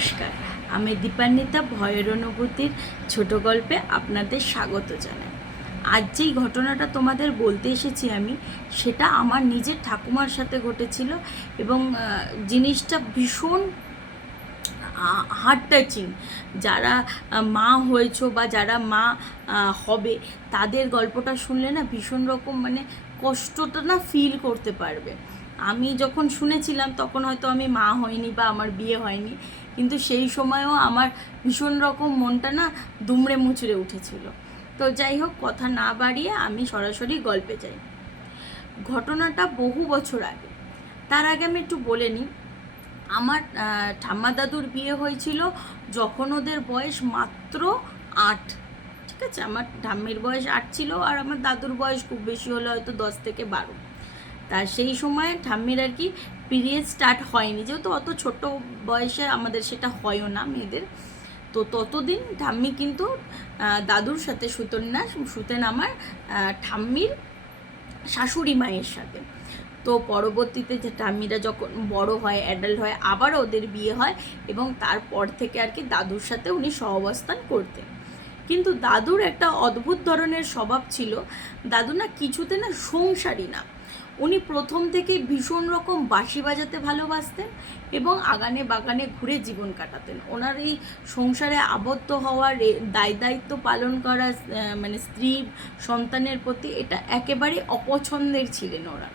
নমস্কার, আমি দীপান্বিতা ভয়ের অনুভূতির ছোট গল্পে আপনাদের স্বাগত জানাই। আজ যেই ঘটনাটা তোমাদের বলতে এসেছি আমি, সেটা আমার নিজের ঠাকুমার সাথে ঘটেছিল এবং জিনিসটা ভীষণ হার্ট টাচিং। যারা মা হয়েছো বা যারা মা হবে, তাদের গল্পটা শুনলে না ভীষণ রকম কষ্টটা না ফিল করতে পারবে। আমি যখন শুনেছিলাম তখন হয়তো আমি মা হইনি বা আমার বিয়ে হয়নি, কিন্তু সেই সময়ও আমার ভীষণ রকম মনটা না দুমড়ে মুচড়ে উঠেছিল। তো যাই হোক, কথা না বাড়িয়ে আমি সরাসরি গল্পে যাই। ঘটনাটা বহু বছর আগে। তার আগে আমি একটু বলে নিই, আমার ঠাম্মা দাদুর বিয়ে হয়েছিল যখন ওদের বয়স মাত্র 8। ঠিক আছে, আমার ঠাম্মির বয়স 8 ছিল আর আমার দাদুর বয়স খুব বেশি হলে হয়তো 10 থেকে 12। তা সেই সময় ঠাম্মির আর কি পিরিয়ড স্টার্ট হয়নি, যেহেতু অত ছোট বয়সে আমাদের সেটা হয়ও না মেয়েদের। তো ততদিন ঠাম্মি কিন্তু দাদুর সাথে শুতেন আমার ঠাম্মির শাশুড়ি মায়ের সাথে। তো পরবর্তীতে যে ঠাম্মিরা যখন বড় হয়, অ্যাডাল্ট হয়, আবার ওদের বিয়ে হয় এবং তারপর থেকে আর কি দাদুর সাথে উনি সহাবস্থান করতেন। কিন্তু দাদুর একটা অদ্ভুত ধরনের স্বভাব ছিল। দাদু না কিছুতে না সংসারী না। উনি প্রথম থেকে ভীষণ রকম বাঁশি বাজাতে ভালোবাসতেন এবং আগানে বাগানে ঘুরে জীবন কাটাতেন। ওনার এই সংসারে আবদ্ধ হওয়ার দায়িত্ব পালন করা, স্ত্রী সন্তানের প্রতি, এটা একেবারে অপছন্দের ছিলেন ওরা।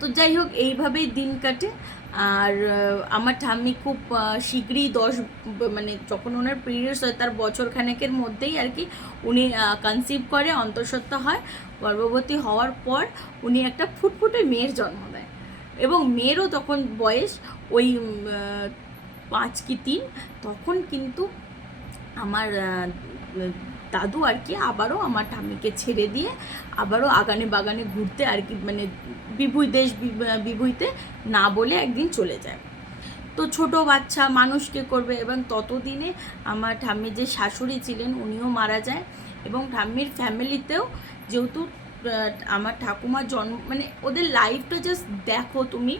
তো যাই হোক, এইভাবেই দিন কাটে। আর আমার ঠাম্মি খুব শীঘ্রই যখন ওনার পিরিয়ডস হয় তার বছরখানেকের মধ্যেই আর কি উনি কনসিভ করে, অন্তঃসত্ত্বা হয়। গর্ভবতী হওয়ার পর উনি একটা ফুটফুটে মেয়ের জন্ম দেয় এবং মেয়েরও তখন বয়স ওই 5 কি 3। তখন কিন্তু আমার দাদু আর কি আবারও আমার ঠাম্মিকে ছেড়ে দিয়ে আবারও আগানে বাগানে ঘুরতে আর কি বিভুইতে না বলে একদিন চলে যায়। তো ছোট বাচ্চা মানুষকে করবে, এবং ততদিনে আমার ঠাম্মির যে শাশুড়ি ছিলেন উনিও মারা যায় এবং ঠাম্মির ফ্যামিলিতেও, যেহেতু আমার ঠাকুমার জন্ম ওদের লাইফটা জাস্ট দেখো তুমি।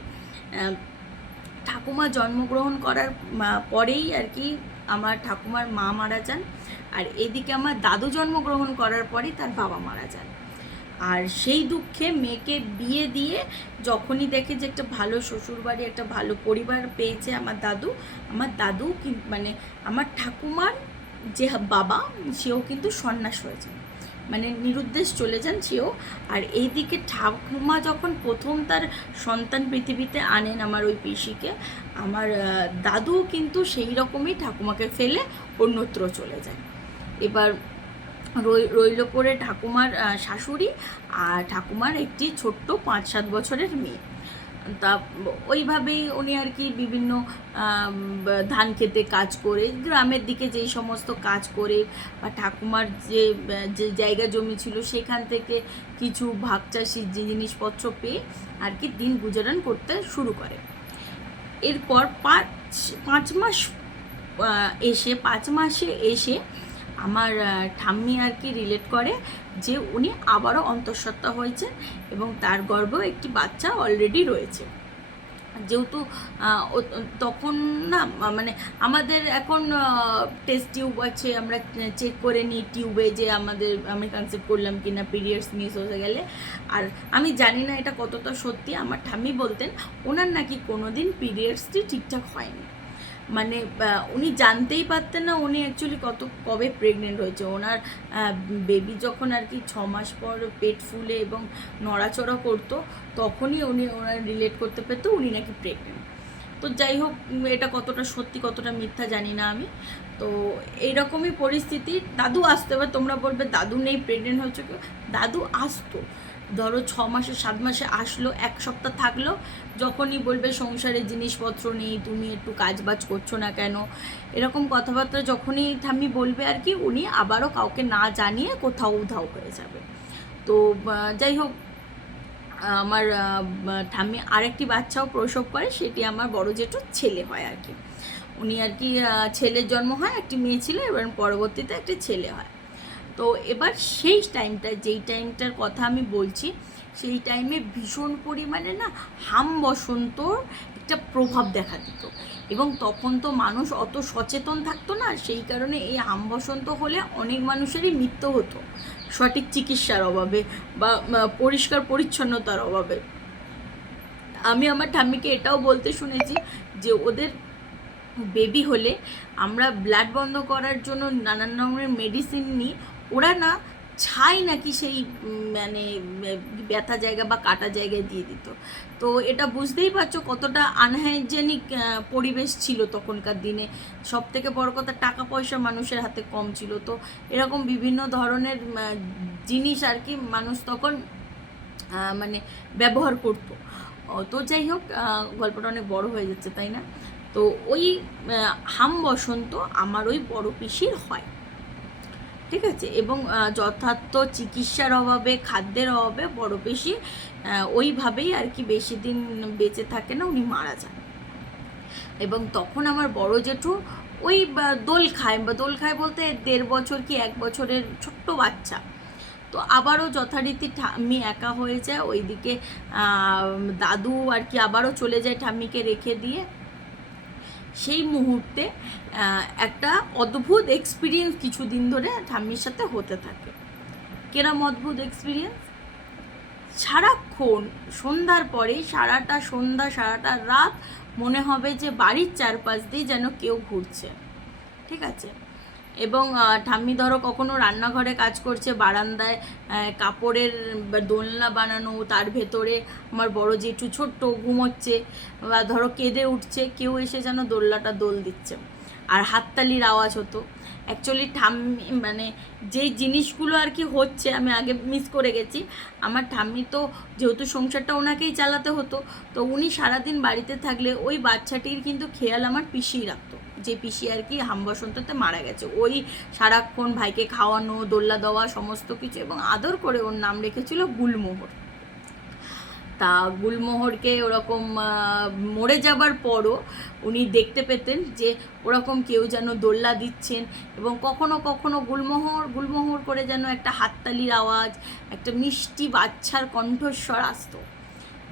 ঠাকুমা জন্মগ্রহণ করার পরেই আর কি আমার ঠাকুমার মা মারা যান, আর এদিকে আমার দাদু জন্মগ্রহণ করার পরেই তার বাবা মারা যান। আর সেই দুঃখে মেয়েকে বিয়ে দিয়ে যখনই দেখে যে একটা ভালো শ্বশুরবাড়ি, একটা ভালো পরিবার পেয়েছে আমার দাদু, আমার ঠাকুমার যে বাবা, সেও কিন্তু সন্ন্যাস হয়ে যায়, নিরুদ্দেশ চলে যান সেও। আর এইদিকে ঠাকুমা যখন প্রথম তার সন্তান পৃথিবীতে আনেন আমার ওই পিসিকে, আমার দাদু কিন্তু সেই রকমই ঠাকুমাকে ফেলে অন্যত্র চলে যায়। এবার রইল পড়ে ঠাকুমার শাশুড়ি আর ঠাকুমার একটি ছোট্ট 5-7 বছরের মেয়ে। তা ওইভাবেই উনি আর কি বিভিন্ন ধান খেতে কাজ করে, গ্রামের দিকে যেই সমস্ত কাজ করে, বা ঠাকুমার যে জায়গা জমি ছিল সেখান থেকে কিছু ভাগ চাষির যে জিনিসপত্র পেয়ে আর কি দিন গুজারান করতে শুরু করে। এরপর 5 মাসে এসে আমার ঠাম্মি আর কি রিলেট করে যে উনি আবারও অন্তঃসত্ত্বা হয়েছেন এবং তার গর্ভেও একটি বাচ্চা অলরেডি রয়েছে। যেহেতু তখন না আমাদের এখন টেস্ট টিউব আছে, আমরা চেক করে নিই টিউবে যে আমি কনসেপ্ট করলাম কি না, পিরিয়ডস মিস হয়ে গেলে। আর আমি জানি না এটা কতটা সত্যি, আমার ঠাম্মি বলতেন ওনার নাকি কোনোদিন পিরিয়ডসটি ঠিকঠাক হয়নি। উনি জানতেই পারতেন না উনি অ্যাকচুয়ালি কবে প্রেগনেন্ট হয়েছে। ওনার বেবি যখন আর কি 6 মাস পর পেট ফুলে এবং নড়াচড়া করতো, তখনই ওনার রিলেট করতে পেতো উনি নাকি প্রেগনেন্ট। তো যাই হোক, এটা কতটা সত্যি কতটা মিথ্যা জানি না আমি। তো এইরকমই পরিস্থিতি। দাদু আসতো, এবার তোমরা বলবে দাদু নেই, প্রেগনেন্ট হয়েছে কেউ? দাদু আসতো, ধরো 6 মাসে 7 মাসে আসলো, 1 সপ্তাহ থাকলো। যখনই বলবে সংসারের জিনিসপত্র নেই, তুমি একটু কাজবাজ করছো না কেন, এরকম কথাবার্তা যখনই ঠাম্মি বলবে আর কি, উনি আবারও কাউকে না জানিয়ে কোথাও উধাও হয়ে যাবে। তো যাই হোক, আমার ঠাম্মি আরেকটি বাচ্চাও প্রসব করে, সেটি আমার বড় জেঠুর ছেলে হয় আর কি। উনি আর কি ছেলের জন্ম হয়, একটি মেয়ে ছিল, এবার পরবর্তীতে একটি ছেলে হয়। তো এবার সেই যেই টাইমটার কথা আমি বলছি, সেই টাইমে ভীষণ পরিমাণে না বসন্তর একটা প্রভাব দেখা দিত এবং তখন তো মানুষ অত সচেতন থাকতো না, সেই কারণে এই বসন্ত হলে অনেক মানুষেরই মৃত্যু হতো সঠিক চিকিৎসার অভাবে বা পরিষ্কার পরিচ্ছন্নতার অভাবে। আমি আমার ঠাম্মিকে এটাও বলতে শুনেছি যে ওদের বেবি হলে আমরা ব্লাড বন্ধ করার জন্য নানান রকমের মেডিসিন নিই, ওরা না ছাই নাকি সেই মানে ব্যথা জায়গা বা কাটা জায়গায় দিয়ে দিত। তো এটা বুঝতেই পারছো কতটা আনহাইজেনিক পরিবেশ ছিল তখনকার দিনে। সব থেকে বড় কথা, টাকা পয়সা মানুষের হাতে কম ছিল, তো এরকম বিভিন্ন ধরনের জিনিস আর কি মানুষ তখন মানে ব্যবহার করতো। তো যাই হোক, গল্পটা অনেক বড় হয়ে যাচ্ছে তাই না। তো ওই বসন্ত আমার ওই বড় পিসির হয়, ঠিক আছে। এবং যথার্থ চিকিৎসার অভাবে, খাদ্যের অভাবে বড় পিসি ওইভাবেই আর কি বেশি দিন বেঁচে থাকে না, উনি মারা যান। এবং তখন আমার বড় জেঠু ওই দোল খায় বলতে 1.5 বছর কি 1 বছরের ছোট্ট বাচ্চা। তো আবারও যথারীতি ঠাম্মি একা হয়ে যায়, ওইদিকে দাদু আর কি আবারও চলে যায় ঠাম্মিকে রেখে দিয়ে। সেই মুহূর্তে একটা অদ্ভুত এক্সপিরিয়েন্স কিছুদিন ধরে ঠাম্মির সাথে হতে থাকে। কেরম অদ্ভুত এক্সপিরিয়েন্স? সারাক্ষণ সন্ধ্যার পরে সারাটা সন্ধ্যা সারাটা রাত মনে হবে যে বাড়ির চারপাশ দিয়ে যেন কেউ ঘুরছে, ঠিক আছে। এবং ঠাম্মি ধরো কখনো রান্নাঘরে কাজ করছে, বারান্দায় কাপড়ের দোলনা বানানো, তার ভেতরে আমার বড় জেঠু ছোট্ট ঘুমোচ্ছে, বা ধরো কেঁদে উঠছে, কেউ এসে যেন দোলনাটা দোল দিচ্ছে, আর হাততালির আওয়াজ হতো। অ্যাকচুয়ালি ঠাম্মি মানে যেই জিনিসগুলো আর কি হচ্ছে আমি আগে মিস করে গেছি। আমার ঠাম্মি তো যেহেতু সংসারটা ওনাকেই চালাতে হতো, তো উনি সারাদিন বাড়িতে থাকলে ওই বাচ্চাটির কিন্তু খেয়াল আমার পিসিই রাখতো, যে পিসি আর কি বসন্ততে মারা গেছে। ওই সারাক্ষণ ভাইকে খাওয়ানো, দোল্লা দেওয়া, সমস্ত কিছু, এবং আদর করে ওর নাম রেখেছিল গুলমোহর। তা গুলমোহরকে ওরকম মরে যাবার পরও উনি দেখতে পেতেন যে ওরকম কেউ যেন দোল্লা দিচ্ছেন, এবং কখনো কখনো গুলমোহর করে যেন একটা হাততালির আওয়াজ, একটা মিষ্টি বাচ্চার কণ্ঠস্বর আসতো।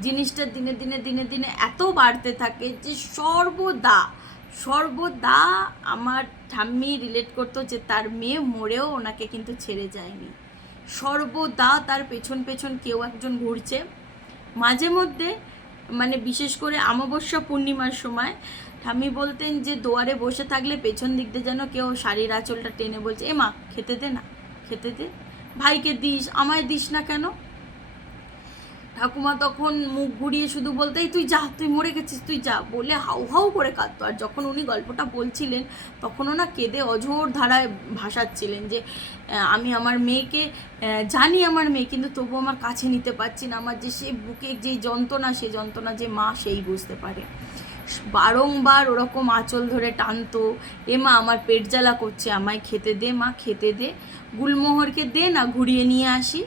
জিনিসটা দিনে দিনে দিনে দিনে এত বাড়তে থাকে যে সর্বদা আমার ঠাম্মি রিলেট করতো যে তার মেয়ে মরেও ওনাকে কিন্তু ছেড়ে যায়নি, সর্বদা তার পেছন পেছন কেউ একজন ঘুরছে। মাঝে মধ্যে মানে বিশেষ করে অমাবস্যা পূর্ণিমার সময় ঠাম্মি বলতেন যে দুয়ারে বসে থাকলে পেছন দিক দিয়ে যেন কেউ শাড়ির আঁচলটা টেনে বলছে, এ মা খেতে দে না, খেতে দে, ভাইকে দিস, আমায় দিস না কেন। ঠাকুমা তখন মুখ ঘুরিয়ে শুধু বলতে, এই তুই যা, তুই মরে গেছিস, তুই যা, বলে হাউ হাউ করে কাঁদতো। আর যখন উনি গল্পটা বলছিলেন তখনও না কেঁদে অঝোর ধারায় ভাসাচ্ছিলেন যে আমি আমার মেয়েকে জানি আমার মেয়ে, কিন্তু তবু আমার কাছে নিতে পারছি না, আমার যে সে বুকে যে যন্ত্রণা, সে যন্ত্রণা যে মা সেই বুঝতে পারে। বারংবার ওরকম আঁচল ধরে টানতো, এ মা আমার পেট জ্বালা করছে, আমায় খেতে দে মা, খেতে দে, গুলমোহরকে দে না, ঘুরিয়ে নিয়ে আসি।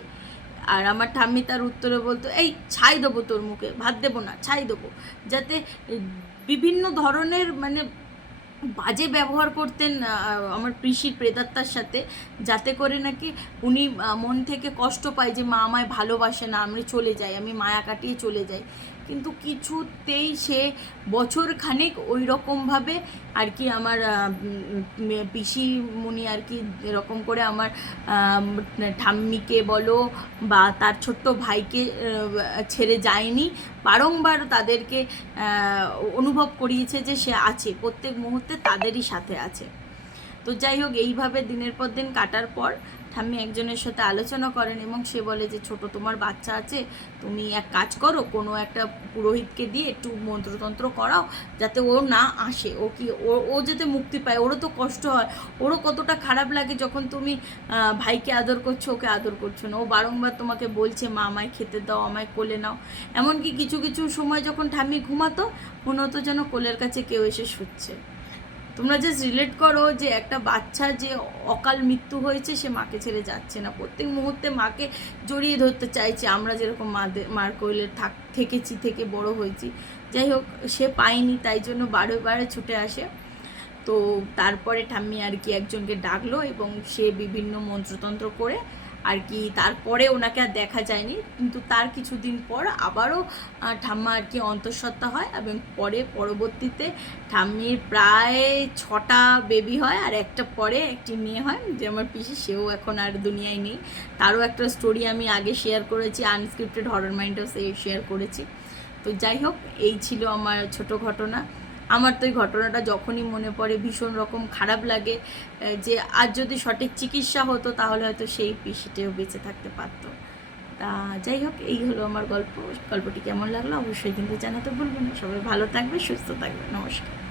আর আমার ঠাম্মি তার উত্তরে বলতো, এই ছাই দেবো তোর মুখে, ভাত দেবো না, ছাই দেবো। যাতে বিভিন্ন ধরনের মানে বাজে ব্যবহার করতেন আমার পিসির প্রেতাত্মার সাথে, যাতে করে নাকি উনি মন থেকে কষ্ট পায় যে মা আমায় ভালোবাসে না, আমি চলে যাই, আমি মায়া কাটিয়ে চলে যাই। কিন্তু কিছুতেই সে বছর খানেক ওই রকমভাবে আর কি আমার পিসিমণি আর কি এরকম করে আমার ঠাম্মিকে বলো বা তার ছোট্ট ভাইকে ছেড়ে যায়নি, বারংবার তাদেরকে অনুভব করিয়েছে যে সে আছে, প্রত্যেক মুহূর্তে তাদেরই সাথে আছে। তো যাই হোক, এইভাবে দিনের পর দিন কাটার পর ঠাম্মি একজনের সাথে আলোচনা করেন, এবং সে বলে যে ছোট তোমার বাচ্চা আছে, তুমি এক কাজ করো, কোনো একটা পুরোহিতকে দিয়ে একটু মন্ত্রতন্ত্র করাও, যাতে ও না আসে, ও যাতে মুক্তি পায়। ওরও তো কষ্ট হয়, ওরও কতটা খারাপ লাগে যখন তুমি ভাইকে আদর করছো, ওকে আদর করছো না। ও বারংবার তোমাকে বলছে মা আমায় খেতে দাও, আমায় কোলে নাও। এমনকি কিছু কিছু সময় যখন ঠাম্মি ঘুমাতো, মনে হতো যেন কোলের কাছে কেউ এসে শুচ্ছে। তোমরা জাস্ট রিলেট করো যে একটা বাচ্চা যে অকাল মৃত্যু হয়েছে, সে মাকে ছেড়ে যাচ্ছে না, প্রত্যেক মুহূর্তে মাকে জড়িয়ে ধরতে চাইছে, আমরা যেরকম মার কোলে থেকেছি, থেকে বড় হয়েছি। যাই হোক, সে পায়নি, তাই জন্য বারে বারে ছুটে আসে। তো তারপরে ঠাম্মি আর কি একজনকে ডাকলো, এবং সে বিভিন্ন মন্ত্রতন্ত্র করে আর কি। তারপরে ওনাকে আর দেখা যায়নি, কিন্তু তার কিছুদিন পর আবারও ঠাম্মা আর কি অন্তঃসত্ত্বা হয়, এবং পরবর্তীতে ঠাম্মির প্রায় 6টা বেবি হয়, আর একটা পরে একটি মেয়ে হয়, যে আমার পিসি, সেও এখন আর দুনিয়ায় নেই। তারও একটা স্টোরি আমি আগে শেয়ার করেছি, আনস্ক্রিপ্টেড হরর মাইন্ডও শেয়ার করেছি। তো যাই হোক, এই ছিল আমার ছোট ঘটনা। আমার তো এই ঘটনাটা যখনই মনে পড়ে ভীষণ রকম খারাপ লাগে, যে আর যদি সঠিক চিকিৎসা হতো তাহলে হয়তো সেই পিসিটাও বেঁচে থাকতে পারতো। তা যাই হোক, এই হলো আমার গল্প। গল্পটি কেমন লাগলো অবশ্যই কিন্তু জানাতে ভুলবেন না। সবাই ভালো থাকবে, সুস্থ থাকবে। নমস্কার।